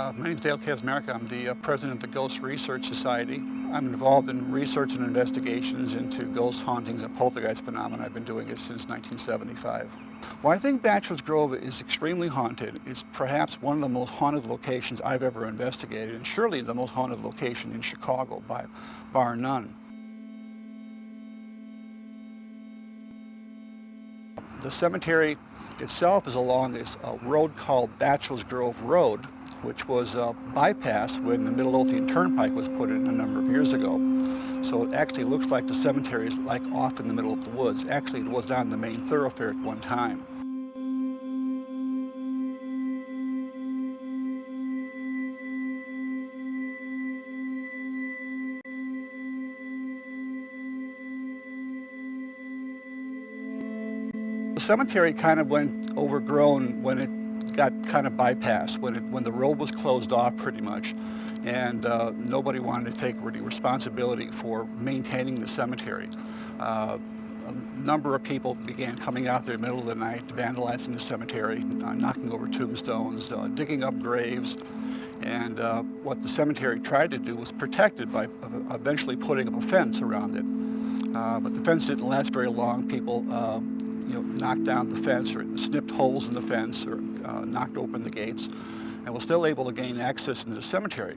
My name is Dale Kazmarek. I'm the president of the Ghost Research Society. I'm involved in research and investigations into ghost hauntings and poltergeist phenomena. I've been doing it since 1975. Well, I think Bachelors Grove is extremely haunted. It's perhaps one of the most haunted locations I've ever investigated, and surely the most haunted location in Chicago, by bar none. The cemetery itself is along this road called Bachelors Grove Road, which was bypassed when the Midlothian Turnpike was put in a number of years ago. So it actually looks like the cemetery is like off in the middle of the woods. Actually, it was on the main thoroughfare at one time. The cemetery kind of went overgrown when it got kind of bypassed, when the road was closed off pretty much, and nobody wanted to take really responsibility for maintaining the cemetery. A number of people began coming out there in the middle of the night, vandalizing the cemetery, knocking over tombstones, digging up graves, and what the cemetery tried to do was protect it by eventually putting up a fence around it. But the fence didn't last very long. People knocked down the fence or snipped holes in the fence or knocked open the gates, and was still able to gain access into the cemetery.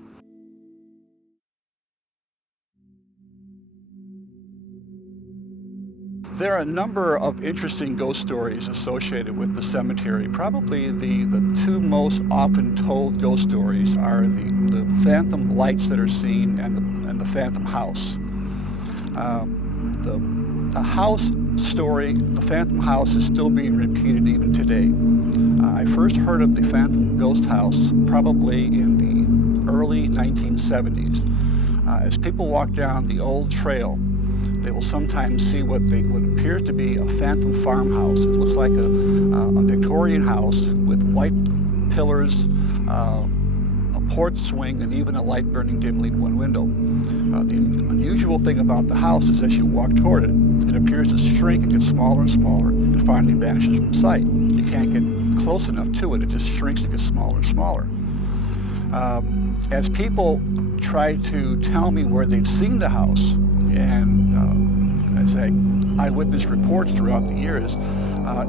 There are a number of interesting ghost stories associated with the cemetery. Probably the two most often told ghost stories are the phantom lights that are seen and the phantom house. The house story, the phantom house, is still being repeated even today. I first heard of the phantom ghost house probably in the early 1970s. As people walk down the old trail, they will sometimes see what appears to be a phantom farmhouse. It looks like a Victorian house with white pillars, a porch swing, and even a light burning dimly in one window. The unusual thing about the house is as you walk toward it, it appears to shrink and get smaller and smaller and finally vanishes from sight. You can't get close enough to it. It just shrinks and gets smaller and smaller. As people try to tell me where they've seen the house, and as eyewitness reports throughout the years,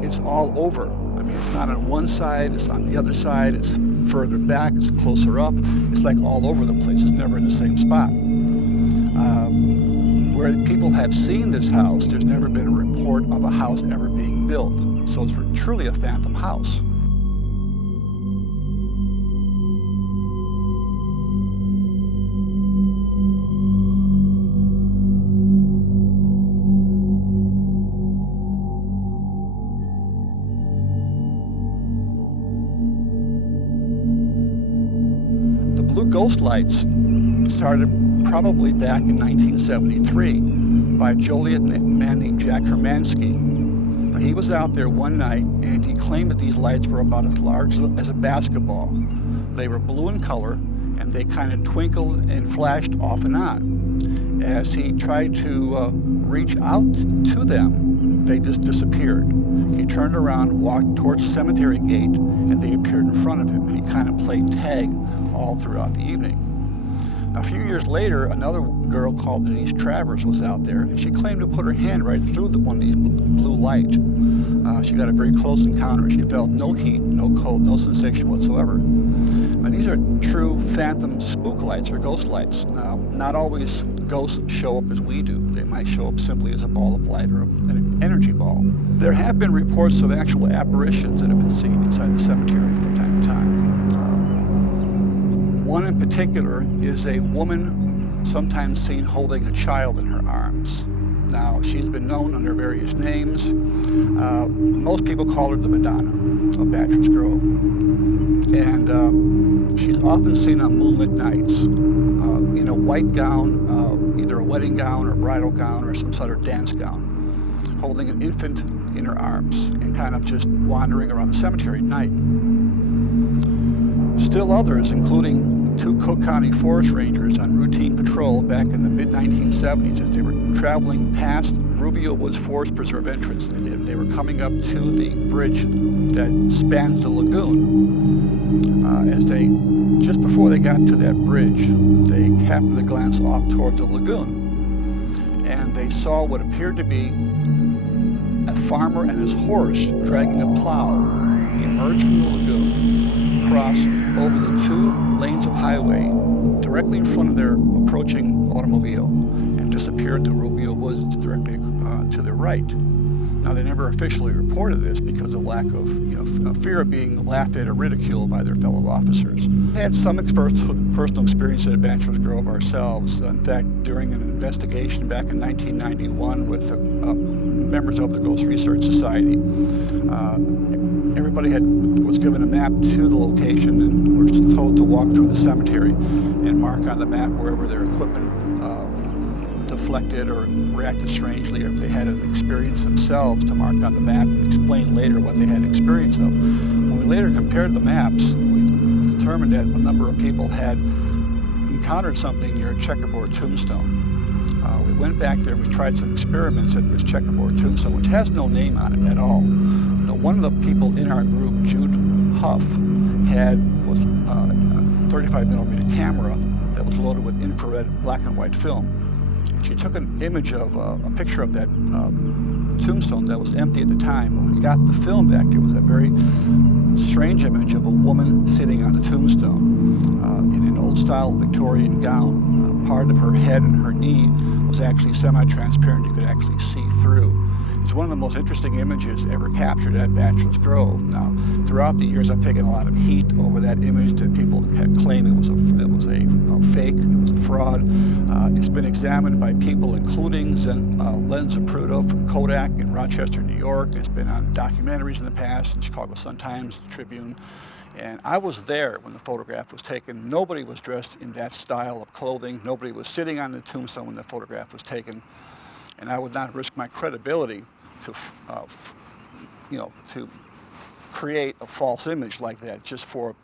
it's all over. I mean, it's not on one side, it's on the other side, it's further back, it's closer up. It's like all over the place. It's never in the same spot. Where people have seen this house, there's never been a report of a house ever being built. So it's truly a phantom house. The blue ghost lights started probably back in 1973 by a Joliet man named Jack Hermansky. Now, he was out there one night and he claimed that these lights were about as large as a basketball. They were blue in color and they kind of twinkled and flashed off and on. As he tried to reach out to them, they just disappeared. He turned around, walked towards the cemetery gate, and they appeared in front of him. And he kind of played tag all throughout the evening. A few years later, another girl called Denise Travers was out there, and she claimed to put her hand right through one of these blue lights. She got a very close encounter. She felt no heat, no cold, no sensation whatsoever. Now, these are true phantom spook lights or ghost lights. Now, not always ghosts show up as we do. They might show up simply as a ball of light or an energy ball. There have been reports of actual apparitions that have been seen inside the cemetery from time to time. One in particular is a woman sometimes seen holding a child in her arms. Now, she's been known under various names. Most people call her the Madonna of Bachelors Grove. And she's often seen on moonlit nights in a white gown, either a wedding gown or a bridal gown or some sort of dance gown, holding an infant in her arms and kind of just wandering around the cemetery at night. Still others, including two Cook County forest rangers on routine patrol back in the mid-1970s as they were traveling past Rubio Woods Forest Preserve entrance. They were coming up to the bridge that spans the lagoon. Just before they got to that bridge, they happened to glance off towards the lagoon, and they saw what appeared to be a farmer and his horse dragging a plow emerge from the lagoon, cross over the 2 lanes of highway directly in front of their approaching automobile, and disappear into Rubio Woods directly to their right. Now, they never officially reported this because of lack of, fear of being laughed at or ridiculed by their fellow officers. We had some personal experience at Bachelors Grove ourselves. In fact, during an investigation back in 1991 with members of the Ghost Research Society, everybody was given a map to the location, and were told to walk through the cemetery and mark on the map wherever their equipment deflected or reacted strangely, or if they had an experience themselves, to mark on the map and explain later what they had experience of. When we later compared the maps, we determined that a number of people had encountered something near a checkerboard tombstone. We went back there and we tried some experiments at this checkerboard tombstone, which has no name on it at all. Now, one of the people in our group, Jude Huff, was a 35 millimeter camera that was loaded with infrared black and white film. She took an image of a picture of that tombstone that was empty at the time. When we got the film back, it was a very strange image of a woman sitting on the tombstone in an old-style Victorian gown. Part of her head and her knee was actually semi-transparent. You could actually see through. It's one of the most interesting images ever captured at Bachelors Grove. Now, throughout the years, I've taken a lot of heat over that image that people had claimed it was a fake, it was a fraud. It's been examined by people including Len Zapruto from Kodak in Rochester, New York. It's been on documentaries in the past, in Chicago Sun-Times, Tribune. And I was there when the photograph was taken. Nobody was dressed in that style of clothing. Nobody was sitting on the tombstone when the photograph was taken. And I would not risk my credibility to create a false image like that just for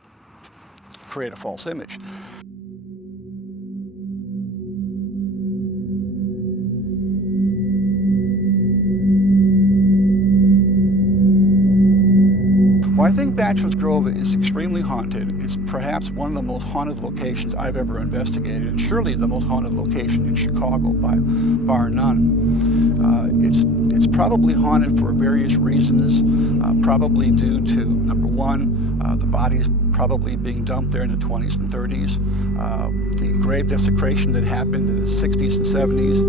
create a false image. Well, I think Bachelors Grove is extremely haunted. It's perhaps one of the most haunted locations I've ever investigated, and surely the most haunted location in Chicago by bar none. It's probably haunted for various reasons, probably due to, number one, the bodies probably being dumped there in the 20s and 30s, the grave desecration that happened in the 60s and 70s,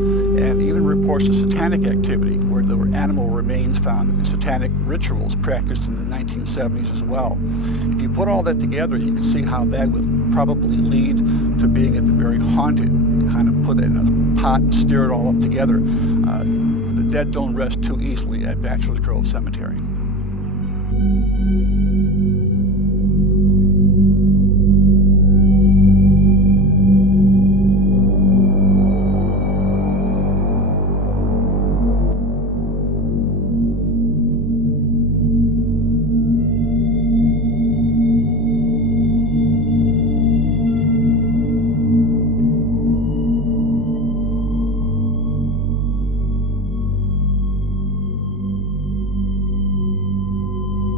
and even reports of satanic activity where there were animal remains found and satanic rituals practiced in the 1970s as well. If you put all that together, you can see how that would probably lead to being at the very haunted. You kind of put it in a pot and stir it all up together. The dead don't rest too easily at Bachelors Grove Cemetery.